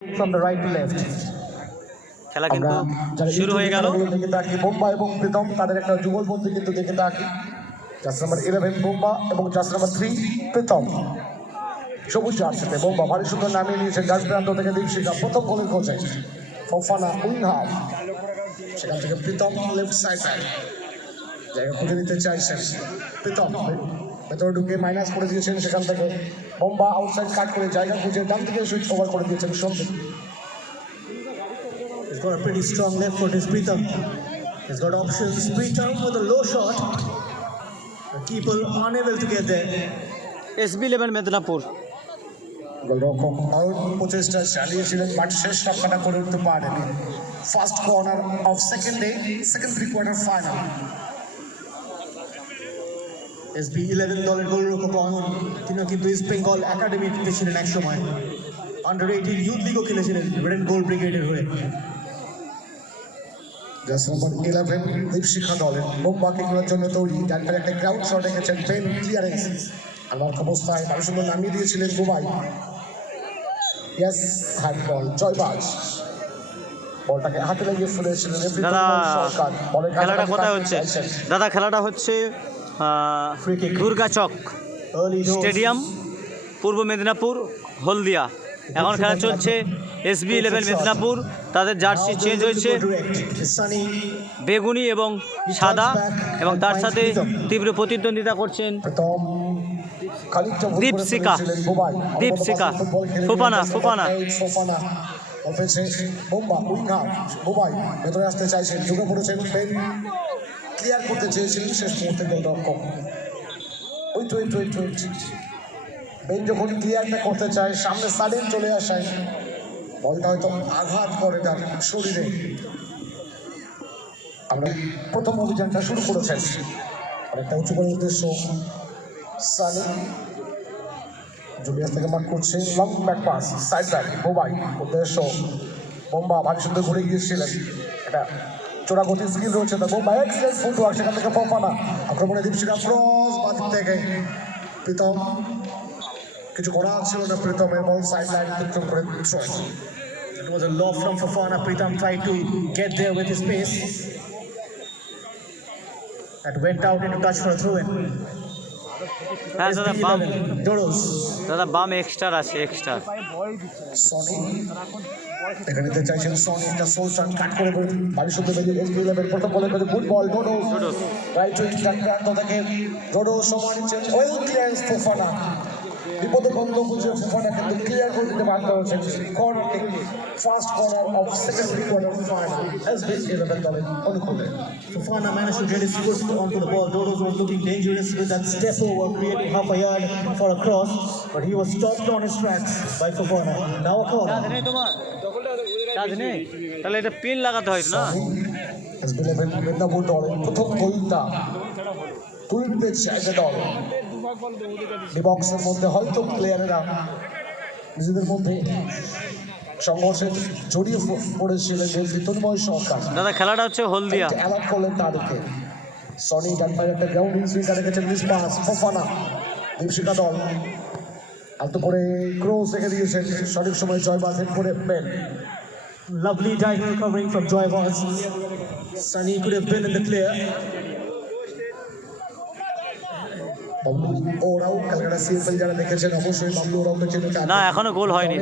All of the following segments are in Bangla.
from the right to left. খেলা কিন্তু শুরু হয়ে গেল। বোম্বা এবং প্রীতম তাদের একটা যুগলবন্দি কিন্তু দেখে থাকি। জার্সি নাম্বার 11 বোম্বা এবং জার্সি নাম্বার 3 প্রীতম। সবুজ জার্সিতে বোম্বা ভারী সুন্দর নামিয়ে নিয়েছেন ডান প্রান্ত থেকে দীপশিখা প্রথম গোলের খোঁজে। ফোফানা উইং হাফ, সেখান থেকে প্রীতম লেফট সাইড জায়গা খুঁজে নিতে চাইছেন। প্রীতম ভেতরে ঢুকে মাইনাস করে দিয়েছেন, সেখান থেকে বোম্বা আউটসাইড কাট করে জায়গা খুঁজে ডান থেকে সুইচ ওভার করে দিয়েছেন Sandeep. He's got a pretty strong left foot, is Pritham. He's got options. Pritham with a low shot. The keeper unable to get there. SB11 Medinipur গোলরক্ষক আউট প্রচেষ্টা চালিয়েছিলেন, বাট শেষ রক্ষাটা করে উঠতে পারেনি। First corner of second pre quarter final. SB11 দলের গোলরক্ষক অয়ন, তিনি কিন্তু ইস্ট বেঙ্গল একাডেমিতে ছিলেন এক সময়। আন্ডার-18 ইউথ লিগও খেলেছিলেন রেড অ্যান্ড গোল্ড ব্রিগেডের হয়ে। জার্সি নাম্বার 11 দীপশিখা দলের বোম্বাকে খেলার জন্য তৈরি। ডান পায়ে একটা গ্রাউন্ড শট রেখেছেন, পেন ক্লিয়ারেন্স আর মার্ক অবস্থায় ভালো সুন্দর নামিয়ে দিয়েছিলেন গোবাই। ইয়েস, হ্যান্ড বল জয়বাজ, বলটাকে হাতে লাগিয়ে ফেলেছিলেন দাদা। খেলাটা কোথায় হচ্ছে দাদা? খেলাটা হচ্ছে দুর্গাচক স্টেডিয়াম, পূর্ব মেদিনীপুর, হলদিয়া। এখন খেলা চলছে SB11 মেদিনীপুর, তাদের জার্সি চেঞ্জ হয়েছে বেগুনি এবং সাদা, এবং তার সাথে তীব্র প্রতিদ্বন্দ্বিতা করছেন দীপশিখা। ফোফানা বোম্বা উইঙ্গার মোবাইল ভেতরে আসতে চাইছেন, ঢুকে পড়েছেন, পেন ক্লিয়ার করতে চেয়েছিলেন, শেষ মুহূর্তে গোলরক্ষক ওয়েট বেন যখন ক্লিয়ারটা করতে চায়, সামনে সাডেন চলে আসায় বলটা হয়তো আঘাত করে তার শরীরে। আমরা প্রথম অভিযানটা শুরু করেছেন, অনেকটা উঁচু করে উদ্দেশ্য। সানি জুলিয়াস থেকে মার্ক করছে, long back pass, side back mobile উদ্দেশ্য। বোম্বা ভারী সুন্দর ঘুরে গিয়েছিলেন, এটা চোরা গতি স্কিল রয়েছে তার। বোম্বা এক্সিলেন্ট ফুটওয়ার্ক, সেখান থেকে ফোফানা আক্রমণে দীপশিখা ক্রস বাঁ দিক থেকে প্রীতম, কিছু করা ছিল না প্রীতমের, বল সাইড লাইন অতিক্রম করে throw. It was a lob from Fofana. Pritham tried to get there with his pace. That went out into touch for a throw-in. হ্যাঁ দাদা, বাম Doros. দাদা বাম এক্সট্রা আছে, এক্সট্রা। সনি এখানে নিতে চাইছেন, সনি একটা সোল টার্ন কাট করে বাড়ি শুনতে পেয়ে SB11 প্রথম বলে করে গুড বল ডোডোস রাইট উইং ডান প্রান্ত থেকে ডোডোস সময় নিচ্ছেন, ওয়েল ক্লিয়ারেন্স ফোফানা, বিপদে বন্ধ বুঝে ফোফানা কিন্তু ক্লিয়ার করে দিতে বাধ্য হচ্ছেন। Corner kick, first corner of second pre quarter final SB11 দলের অনুকূলে। Fofana managed to get his foot onto the ball. Dodos was looking dangerous with that step over, creating half a yard for a cross, but he was stopped on his tracks by Fofana. Now a corner. তাহলে এটা পিন লাগাতে হয় না? SB11 মেদিনীপুর দলের প্রথম গোলটা তুলবে জায়গা দল। বক্সের মধ্যে হয়তো প্লেয়ারেরা নিজেদের মধ্যে সংঘর্ষে জড়িয়ে পড়েছিলেন, যেহেতু তন্ময় সরকার। দাদা খেলাটা হচ্ছে হলদিয়া। অ্যালার্ট করলেন তাদেরকে। সনি ডান পায়ে একটা গ্রাউন্ড সুইঙ্গার রেখেছেন, মিস পাস ফোফানা দীপশিখা দল আলতো করে ক্রস রেখে দিয়েছেন, সঠিক সময় জয়বাজ হেড করে pen. Lovely diagonal covering from Joyvaz. Sunny could have been in the clear. ওরাও ক্যালকাটা সিএফএল যারা দেখেছেন অবশ্যই বাবলু ওরাও চেনে না, এখনো গোল হয়নি।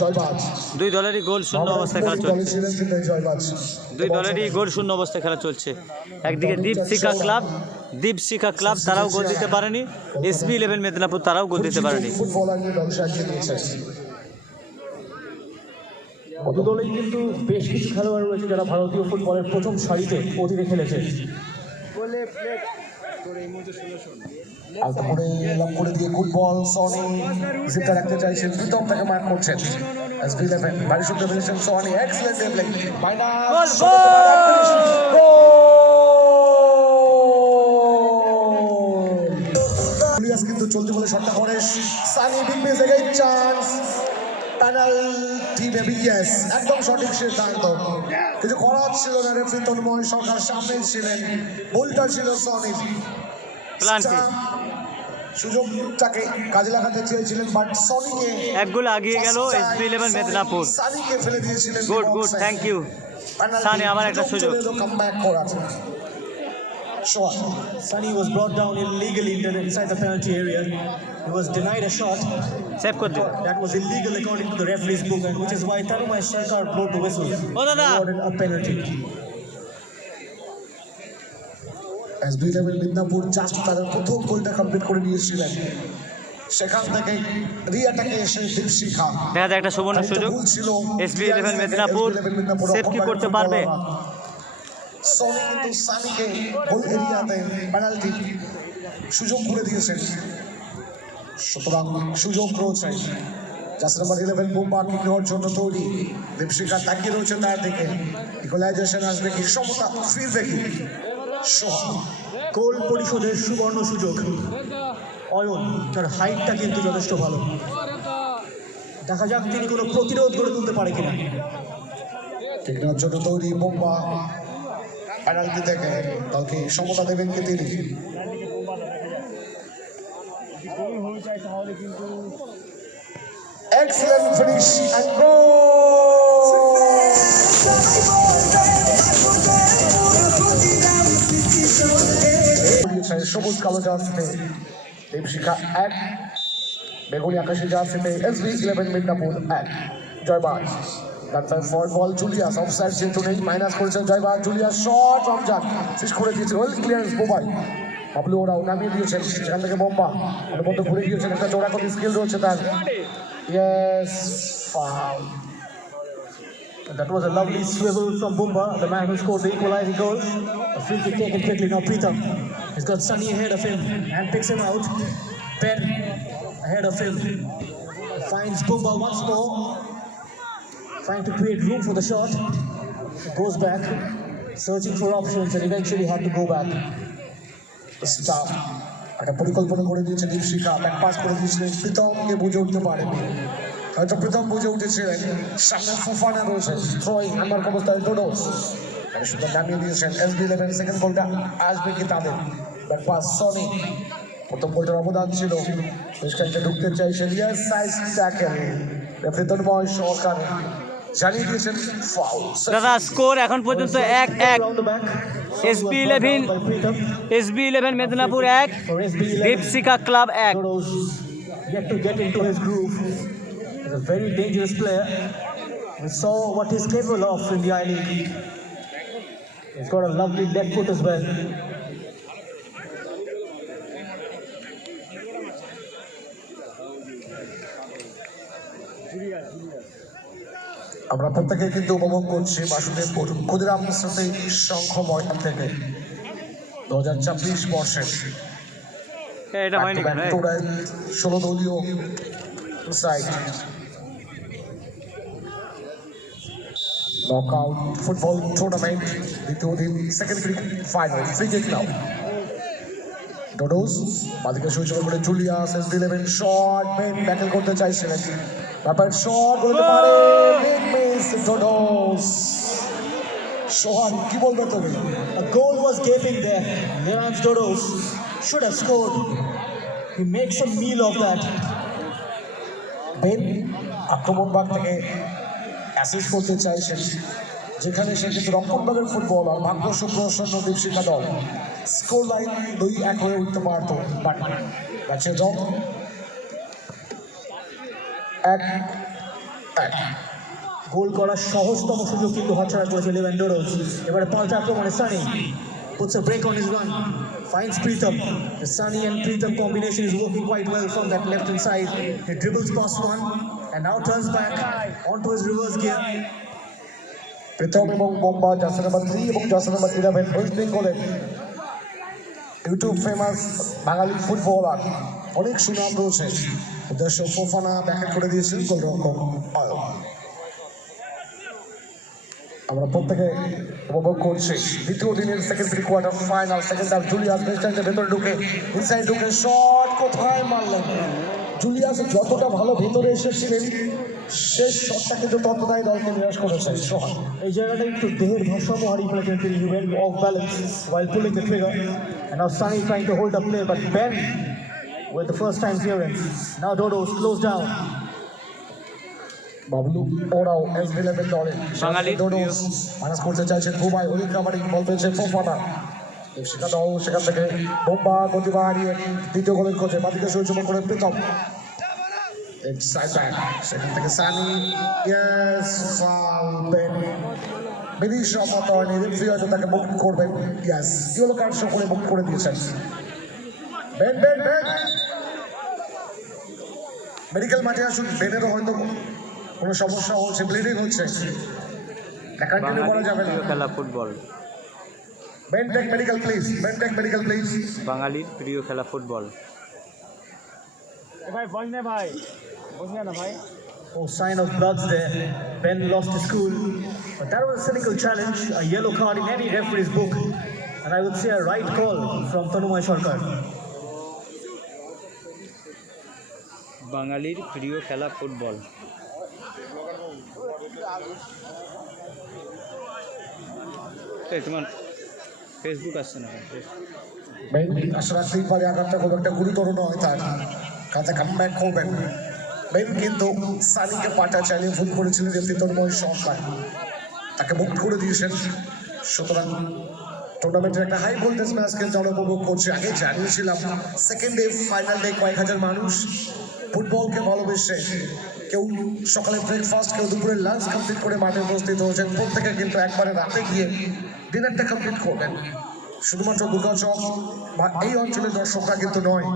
জয়বাজ দুই দলেরই গোল শূন্য অবস্থায় খেলা চলছে। দুই দলেরই গোল শূন্য অবস্থায় খেলা চলছে। একদিকে দীপশিখা ক্লাব তারাও গোল দিতে পারেনি, SB11 মেদিনীপুর তারাও গোল দিতে পারেনি। কত দলেই কিন্তু বেশ কিছু খেলোয়াড় রয়েছে যারা ভারতীয় ফুটবলের প্রথম সারিতে অতীতে খেলেছে। আলতো করে লং করে দিয়ে গুড বল, সনি জিপটা রাখতে চাইছেন, প্রীতম তাকে মার্ক করছেন। SB11 ভারী শুনতে পেরেছেন, Sony excellent dribbling, minus Julius কিন্তু চলতে বলে শটটা করে Sunny, big miss again chance, penalty maybe, yes একদম সঠিক সিদ্ধান্ত, কিছু করার ছিল না। রেফারি তন্ময় সরকার সামনে ছিলেন, ভুলটা ছিল সনির। সুযোগটাকে কাজে লাগাতে চেয়েছিলেন বাট সনিকে এক গোল আগিয়ে গেল এসবি 11 মেদিনীপুর। সানিকে ফেলে দিয়েছিলেন। Good good, thank you Sunny, আবার একটা সুযোগ। কামব্যাক করার shot Sunny was brought down illegally inside the penalty area. He was denied a shot save করে দিল। that was illegal according to the referee's book, and which is why Tarumai Sarkar blew the whistle. ও দাদা, Awarded a penalty. SB 11 Midnapore just তাদের প্রথম গোলটা কমপ্লিট করে নিয়েছিলেন। সেখান থেকে রিয়াটাকে এসে দীপশিখা দেখা যায় একটা সুবর্ণ সুযোগ। এসবি 11 মেদিনীপুর সেভ কি করতে পারবে? সনি কিন্তু সানিকে গোল এরিয়াতে পেনাল্টি সুযোগ করে দিয়েছেন। সুতরাং সুযোগ রয়েছে। জার্সি নাম্বার 11 বুম্বা কিক নেওয়ার জন্য তৈরি। দীপশিখা তাকিয়ে রয়েছে তার দিকে। ইকুয়ালাইজেশন আসবে কি, সমতা ফিরবে কি? সোহান গোল পরিশোধের সুবর্ণ সুযোগ। অয়ন, তার হাইটটা কিন্তু যথেষ্ট ভালো। দেখা যাক তিনি কোনো প্রতিরোধ গড়ে তুলতে পারে কিনা। কিক নেওয়ার জন্য তৈরি বুম্বা। পেনাল্টি থেকে দলকে সমতা দেবেন কি তিনি? Excellent finish and goal! সবুজ কালো জার্সিতে দীপশিখা 1, বেগুনি আকাশি জার্সিতে এসবি 11 মিদনাপুর 1। জয়বাজ ডাক্তার ফর বল জুলিয়াস অফসাইড যেহেতু নেই মাইনাস করেছেন জয়বাজ। জুলিয়াস শট রমজান শেষ করে দিয়েছে। ওয়েল ক্লিয়ারেন্স মোবাইল বাবলু ওরাও নামিয়ে দিয়েছেন। সেখান থেকে বোম্বা ওর মধ্যে ঘুরে গিয়েছেন। একটা চৌরাকতি স্কিল রয়েছে তার। Yes, foul. That was a lovely swivel from Bumba, the man who scored the equalizing goal. A free kick taken quickly. Now Pritam has got Sunny ahead of him and picks him out. Ben ahead of him finds Bumba once more, trying to create room for the shot. Goes back, searching for options, and eventually had to go back. Staff একটা পরিকল্পনা করে দিয়েছে দীপশিখা। ব্যাক পাস করে দিয়েছিলেন, প্রীতমকে বুঝে উঠতে পারেনি। হয়তো প্রীতম বুঝে উঠেছিলেন সামনে ফুফানা রয়েছে। থ্রোয়িং আনমার্ক অবস্থায় ডোডোস সুন্দর নামিয়ে দিয়েছেন। এসবি 11 সেকেন্ড গোলটা আসবে কি তাদের? Back pass Sunny. প্রথম গোলটার অবদান ছিল। বেশখানকে ঢুকতে চাইছেন। ইয়েস, সাইজ ট্যাকেল। রেফারি তন্ময় সরকার জানিয়ে দিয়েছেন ফাউল। দাদা স্কোর এখন পর্যন্ত 1-1। Round the back. SB 11 by Pritam. SB 11 Medinipur 1, For SB 11. Dipshikha club 1। Dodos yet to get into his groove. He's a very dangerous player. We saw what he's capable of in the I-League. He's got a lovely left foot as well. আমরা প্রত্যেকে কিন্তু উপভোগ করছি বাসুদেবপুর ক্ষুদিরাম স্মৃতি সংঘ ময়দান থেকে 2024 বর্ষের এটা হয়নি কেন? 16 দলীয় সাইড নকআউট ফুটবল টুর্নামেন্ট দ্বিতীয় দিন সেকেন্ড ফাইনাল। ফ্রি কিক নাও ডোডোস বাদিকে সূচনা করে জুলিয়াস। এসবি 11 শট মেন ব্যাকেল করতে চাইছিলেন। ব্যাপার শট করতে পারে বিগ মিস ডোডোস। সোহান কি বলবে তুমি? A goal was gaping there. Nirans Dodos should have scored. He makes a meal of that. Ben আক্রমণ ভাগ থেকে অ্যাসিস্ট করতে চাইছেন, যেখানে সে কিন্তু রক্ষণভাগের ফুটবল আর ভাগ্য সুপ্রসন্ন দীপশিখা দল স্কোর লাইন 2-1 হয়ে উঠতে পারত। বাট ম্যাচের রং 1-1। গোল করার সহজতম সুযোগ কিন্তু হাতছাড়া করেছে লেভেন ডোডোস। এবারে পাল্টা আক্রমণে Sunny puts a break on his run, finds Pritam. The Sunny and Pritam combination is working quite well from that left hand side. He dribbles past one and now turns back onto his reverse gear. Pritam এবং বোম্বা জার্সি নাম্বার 3 এবং জার্সি নাম্বার 11 ওয়েস্ট বেঙ্গলের ইউটিউব ফেমাস বাঙালি ফুটবলার, অনেক সুনাম রয়েছে। উদ্দেশ্য ফোফানা ব্যাকেট করে দিয়েছেন গোলরক্ষক অয়ন। আমরা প্রত্যেকে উপভোগ করছি দ্বিতীয় দিনের second pre quarter final. Second half Julius বেস্টাইনের ভেতরে ঢুকে ইনসাইড ঢুকে শট কোথায় মারলেন? জুলিয়াস যতটা ভালো ভেতরে এসেছিলেন শেষ শটটা কিন্তু ততটাই দলকে নিরাশ করেছে। সোহান এই জায়গাটা একটু দেহের ভারসাম্য হারিয়ে ফেলেছেন তিনি। He went off balance while pulling the trigger, and now Sunny trying to hold up play, but Ben with the first time clearance. Now Dodos close down. Bablu ওরাও SB11 দলে বাঙালি ডোডোস মাইনাস করতে চাইছেন বুবাই ওই কাবাডি বল পেয়েছে ফোফানা সেখান দাও সেখান থেকে বোম্বা গতি বাড়িয়ে দ্বিতীয় গোলের খোঁজে বাদিকে সুযোগ করে প্রীতম সাইড ব্যাক সেখান থেকে সানি ইয়েস ফাউল বেনিশ রহমতনি রেফারি হয়তো তাকে মুক্ত করবেন ইয়েস ইয়েলো কার্ড শো করে মুক্ত করে দিয়েছেন বেন মেডিকেল মাঠে আসুন বেনেরও হয়তো কোনো সমস্যা হচ্ছে ব্লিডিং হচ্ছে কন্টিনিউ করা যাবে না প্রিয় খেলা ফুটবল বেনটেক মেডিকেল প্লিজ বাঙালির প্রিয় খেলা football Oh, sign of bloods there. Ben lost his cool. But that was a cynical challenge, a yellow card in any referee's book. And I would say a right call from Tanumay Sarkar. বাঙালির প্রিয় খেলা ফুটবল তোমার ফেসবুক আসছে না বেন আশা রাখতেই পারে আঘাতটা খুব একটা গুরুতর নয় তার কাছে কামব্যাক করবেন বেন কিন্তু সানিকে পাটা চালিয়ে ভুল করেছিলেন রেফারি তন্ময় সরকার তাকে মুক্ত করে দিয়েছেন সুতরাং টুর্নামেন্টের একটা হাই ভোল্টেজ ম্যাচ খেলতে আমরা উপভোগ করছি আগে জানিয়েছিলাম সেকেন্ড ডে ফাইনাল ডে কয়েক হাজার মানুষ ফুটবলকে ভালোবেসে কেউ সকালে ব্রেকফাস্ট কেউ দুপুরে লাঞ্চ কমপ্লিট করে মাঠে উপস্থিত হয়েছেন প্রত্যেকে কিন্তু একবারে রাতে গিয়ে ডিনারটা কমপ্লিট করবেন শুধুমাত্র দুর্গাচক বা এই অঞ্চলের দর্শকরা কিন্তু নয়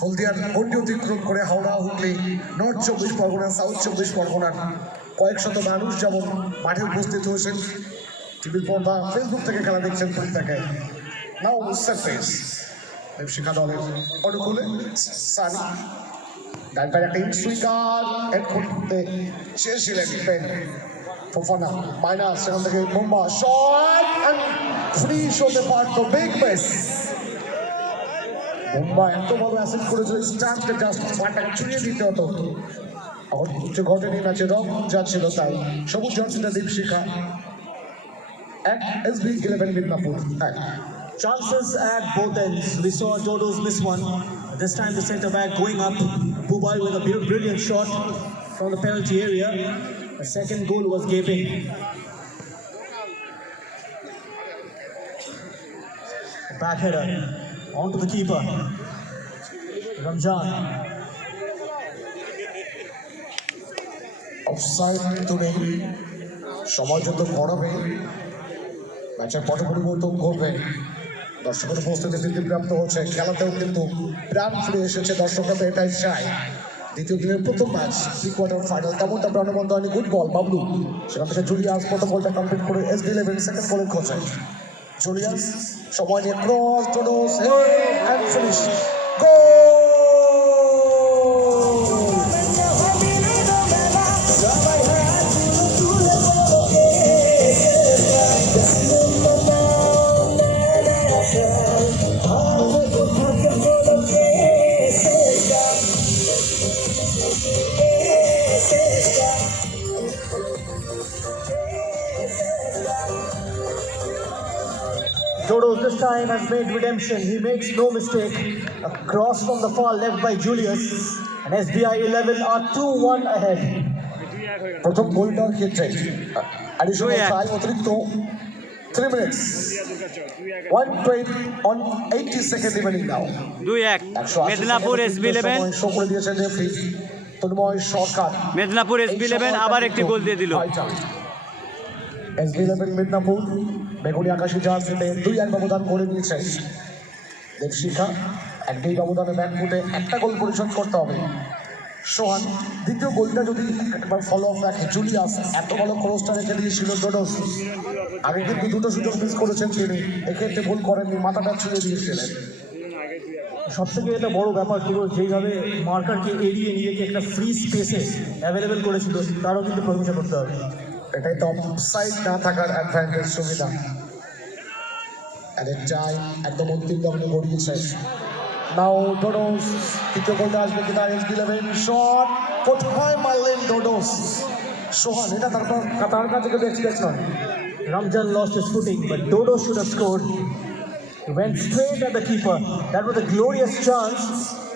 হলদিয়ার গণ্ডি অতিক্রম করে হাওড়া হুগলি নর্থ 24 পরগনা সাউথ 24 পরগনার কয়েক শত মানুষ যেমন মাঠে উপস্থিত হয়েছেন টিভির পর্দা ফেসবুক থেকে খেলা দেখছেন প্রত্যেকে নাও সারফেস দেবশিখা দলের অনুকূলে সানি ডাইপার একটা ইনসুইকার এক করতে চেয়েছিলেন পেন ফোফানা মাইনাস সেখান থেকে বোম্বা শট অ্যান্ড ফ্রি শোতে পারতো বিগ মিস বোম্বা এত ভালো অ্যাসেপ্ট করেছিল স্টাম্পকে জাস্ট পাটা ছুঁয়ে দিতে হতো এখন কিছু ঘটেনি ম্যাচে রং যাচ্ছিল তাই সবুজ জার্সিটা দীপশিখা এক SB11 মিদনাপুর এক Chances at both ends. We saw Dodos miss one. This time the centre back going up. Bubai with a brilliant shot from the penalty area. The second goal was gaping. Back header onto the keeper. Ramjan. Offside তো নেই সময় যত গড়াবে ম্যাচের পট পরিবর্তন করবে দর্শকের উপস্থিতি বৃদ্ধিপ্রাপ্ত হচ্ছে খেলাতেও কিন্তু প্রাণ ফিরে এসেছে দর্শকরা তো এটাই চায় দ্বিতীয় দিনের প্রথম ম্যাচ প্রি কোয়ার্টার ফাইনাল তেমনটা প্রাণবন্ত হয়নি গুড বল বাবলু সেখান থেকে জুলিয়াস প্রথম বলটা কমপ্লিট করে SB11 সেকেন্ড গোলের খোঁজে জুলিয়াস সময় নিয়ে cross Dodos and finish goal Dodos this time has made redemption. He makes no mistake. A cross from the far left by Julius. And SBI 11 are 2-1 ahead. প্রথম গোলটার ক্ষেত্রে অ্যাডিশনাল টাইম অতিরিক্ত 3 minutes 120 on 80 second remaining now 2-1 Medinipur SB11 show করে দিয়েছেন রেফারি তন্ময় সরকার মেদিনীপুর SB11 আবার একটি গোল দিয়ে দিল SB11 মেদিনীপুর বেগুনি আকাশি জার্সিতে 2-1 ব্যবধান করে দিয়েছে দেবশিখা একই ব্যবধানে ব্যাক ফুটে একটা গোল পরিশোধ করতে হবে সোহান দ্বিতীয় গোলটা যদি একবার ফলো আপ রাখে জুলিয়াস এত ভালো ক্রসটা রেখে দিয়েছিল ডোডোস আগে কিন্তু দুটো সুযোগ মিস করেছেন তিনি এক্ষেত্রে ভুল করেননি মাথাটা ছুঁয়ে দিয়েছিলেন সবথেকে এটা বড় ব্যাপার পুরো যেইভাবে মার্কারকে এড়িয়ে নিজেকে একটা ফ্রি স্পেসে অ্যাভেলেবেল করেছিল তারও কিন্তু প্রশংসা করতে হবে এটাই তো অফসাইড না থাকার অ্যাডভান্টেজ সুবিধা অ্যাট টাইম একদম অন্তিম দমনে গড়িয়েছে নাও ডোডোস তৃতীয় গোলটা আসবে কিনা SB11 শট কোথায় মারলেন ডোডোস সোহান এটা তার কাছে কিন্তু এক্সপেক্ট নয় Ramjan lost his footing, but Dodo should have scored. He went straight at the keeper. That was a glorious chance,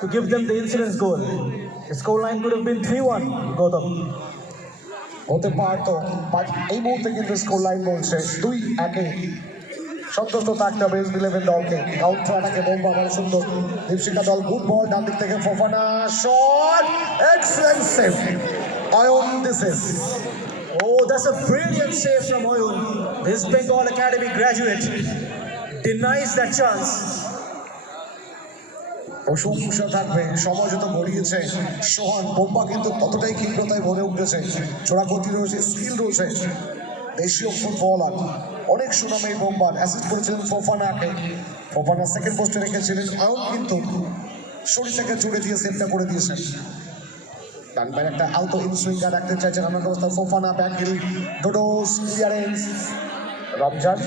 to give them the incidence goal. The scoreline could have been 3-1, Gautam. হতে পারতো, বাট এই মুহূর্তে কিন্তু স্কোর লাইন বলছে 2-1। সন্তুষ্ট থাকতে হবে এসবি11 দলকে। কাউন্টার অ্যাটাকে বোম্বা বড় সুন্দর দীপশিখা দল, গুড বল ডান দিক থেকে Fofana shot, excellent save Ayan this is. Oh, that's a brilliant save from Oyun. This Bengal Academy graduate denies that chance. প্রশংসা থাকবে, সময় যত গড়িয়েছে সোহান বোম্বা কিন্তু ততটাই ক্ষিপ্রতায় ভরে উঠেছে, চোরাগতি রয়েছে, স্কিল রয়েছে, দেশীয় ফুটবলার, অনেক সুনাম এই বোম্বার। অ্যাসিস্ট করেছিলেন ফোফানাকে, ফোফানা সেকেন্ড পোস্টে রেখেছিলেন, আউট কিন্তু শরীরটাকে জুড়ে দিয়ে সেভটা করে দিয়েছেন। ডান বাইরে একটা আলতো ইনসুইঙ্গার রাখতে চাইছেন আমার অবস্থা, ফোফানা ব্যাকহিল, ডোডোস ক্লিয়ারেন্স, রমজান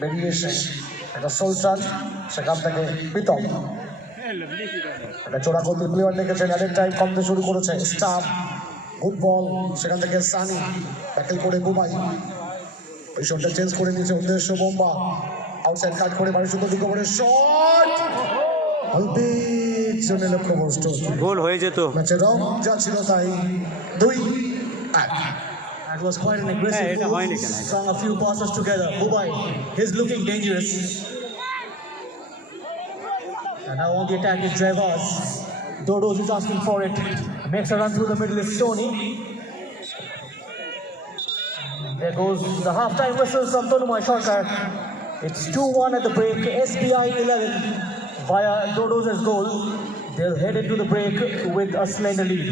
বেরিয়ে এসে একটা সোলচার, সেখান থেকে প্রীতম একটা চোরাগতির প্লেয়ার রেখেছেন, অ্যাডের টাইম কমতে শুরু করেছে, স্টাফ গুড বল, সেখান থেকে সানি ট্যাকেল করে বুবাই, পজিশনটা চেঞ্জ করে নিয়েছে, উদ্দেশ্য বোম্বা, আউটসাইড কাট করে বাড়ি শুধু ঢুকে পড়ে শট, অল্পের জন্য লক্ষ্যভ্রষ্ট। গোল হয়ে যেত। ম্যাচের রং যা ছিল তাই 2-1। That was quite an aggressive এটা move. হয়নি কেন? Strung a few passes together. Bubai, he's looking dangerous. And now on the attack is Drevas. Dodos is asking for it. Makes a run through the middle is Stoney. There goes the half-time whistle from Tanumay Sarkar. It's 2-1 at the break. SBI 11 via Dodos' goal. They'll head into the break with a slender lead.